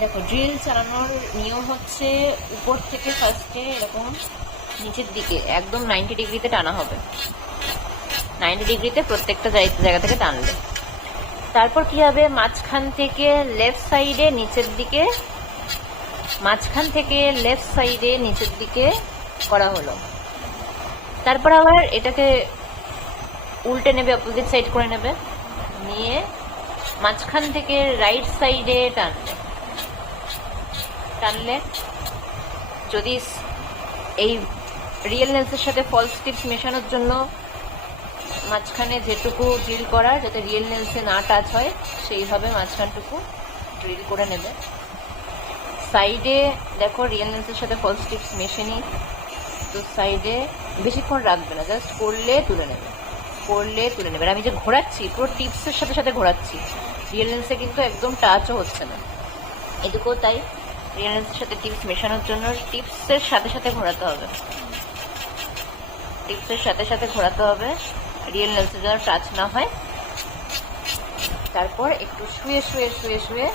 দেখো ড্রিল চালানোর নিয়ম হচ্ছে উপর থেকে ফার্স্টে এরকম নিচের দিকে, একদম নাইনটি ডিগ্রিতে টানা হবে। নাইনটি ডিগ্রিতে প্রত্যেকটা জায়গা থেকে টানবে তারপর কি হবে? মাঝখান থেকে লেফট সাইডে নিচের দিকে, মাঝখান থেকে লেফট সাইডে নিচের দিকে করা হলো। তারপর আবার এটাকে উল্টে নেবে অপোজিট সাইড করে নেবে। নিয়ে মাঝখান থেকে রাইট সাইডে টানবে টানলে যদি এই রিয়েল লেন্সের সাথে ফলস টিপস মেশানোর জন্য মাঝখানে যেটুকু ড্রিল করা, যাতে রিয়েল লেন্সে না টাচ হয়, সেইভাবে মাঝখানটুকু ড্রিল করে নেবে। সাইডে দেখো রিয়েল লেন্সের সাথে ফলস টিপস মেশানি, তো সাইডে বেশিক্ষণ রাখবে না জাস্ট করলে তুলে নেবে, করলে তুলে নেবে। আমি যে ঘোরাচ্ছি, পুরো টিপসের সাথে সাথে ঘোরাচ্ছি রিয়েল লেন্সে কিন্তু একদম টাচও হচ্ছে না। এটুকুও তাই। রিয়েল সাথে টিপস মেশানোর জন্য টিপসের সাথে সাথে ঘোরাতে হবে। টিপসের সাথে সাথে ঘোরাতে হবে। রিয়েল লেন্সে যেন টাচ না হয়। তারপর একটু শুয়ে শুয়ে শুয়ে শুয়ে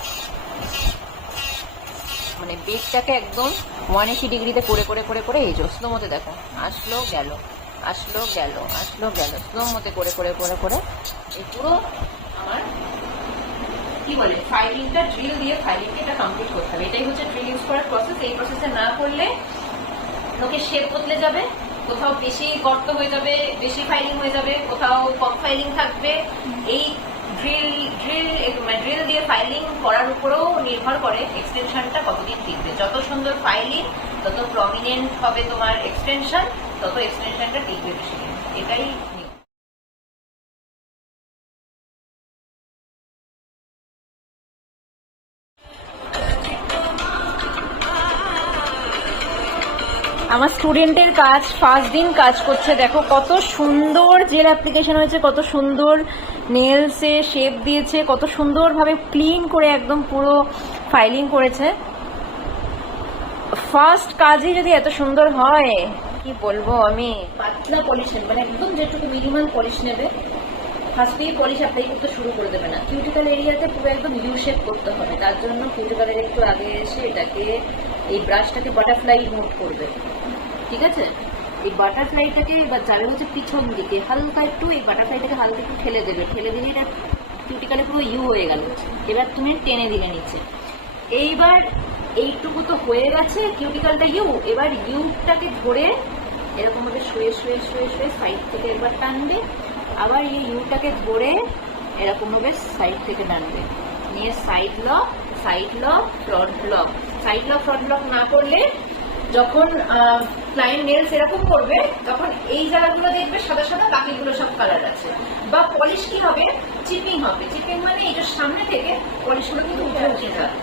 মানে বেগটাকে একদম ওয়ান এইটি ডিগ্রিতে করে করে করে করে এই স্লো মতে দেখো। আসলো, গেল আসলো গেল আসলো, গেল স্লো মতে করে করে করে করে এই পুরো আমার কি বলে ফাইলিংটা ড্রিল দিয়ে ফাইলিংটা এটা কমপ্লিট করতে হবে। এটাই হচ্ছে ড্রিল ইউজ করার প্রসেস এই প্রসেসে না করলে লোকে শেপ বদলে যাবে, কোথাও বেশি গর্ত হয়ে যাবে, বেশি ফাইলিং হয়ে যাবে, কোথাও কম ফাইলিং থাকবে। এই ড্রিল ড্রিল ড্রিল দিয়ে ফাইলিং করার উপরেও নির্ভর করে এক্সটেনশনটা কতদিন টিকবে। যত সুন্দর ফাইলিং তত প্রমিনেন্ট হবে তোমার এক্সটেনশন তত এক্সটেনশনটা টিকবে বেশি এটাই আমার স্টুডেন্টের কাজ ফার্স্ট দিন কাজ করছে। দেখো কত সুন্দর জেল অ্যাপ্লিকেশন হয়েছে, কত সুন্দর নেলসে শেপ দিয়েছে, কত সুন্দরভাবে ক্লিন করে একদম পুরো ফাইলিং করেছে। ফার্স্ট কাজই যদি এত সুন্দর হয়, কি বলব আমি? পাতলা পলিশ মানে একদম যেটুকু মিনিমাম পলিশ নেবে। ফার্স্টেই পলিশ অ্যাপ্লাই করতে শুরু করে দেবে না। কিউটিক্যাল এরিয়াতে পুরো একদম ইউ শেপ করতে হবে। তার জন্য কিউটিক্যালের একটু আগে এসে এটাকে, এই ব্রাশটাকে বাটারফ্লাই মুভ করবে। ঠিক আছে? এই বাটারফ্লাইটাকে এবার যাবে হচ্ছে পিছন দিকে, হালকা একটু এই বাটারফ্লাইটাকে হালকা একটু ঠেলে দেবে। ঠেলে দিলে এটা কিউটিক্যালে পুরো ইউ হয়ে গেল। এবার তুমি টেনে দিলে নিচে। এইবার এইটুকু তো হয়ে গেছে কিউটিক্যালটা ইউ এবার ইউটাকে ধরে এরকম ভাবে শুয়ে শুয়ে শুয়ে শুয়ে সাইড থেকে একবার টানবে। আবার এই ইউটাকে ধরে এরকম ভাবে সাইড থেকে টানবে নিয়ে side lock side lock front lock side lock front lock না করলে যখন ক্লায়েন্ট নেলস এরকম করবে, তখন এই জায়গাগুলো দেখবে সাদা সাদা, বাকিগুলো সব কালার আছে। বা পলিশ কি হবে? চিপিং হবে। চিপিং মানে এটার সামনে থেকে পলিশগুলো কিন্তু উঠে উঠে যাবে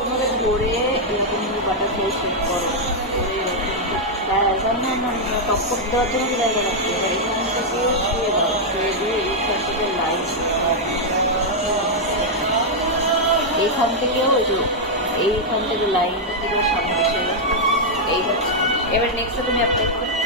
ওনাকে ধরে থেকে লাইন এইখান থেকেও ওই এইখান থেকে লাইন থেকে সামনে এসে এইবার, এবার নেক্সটটা তুমি অ্যাপ্লাই করো।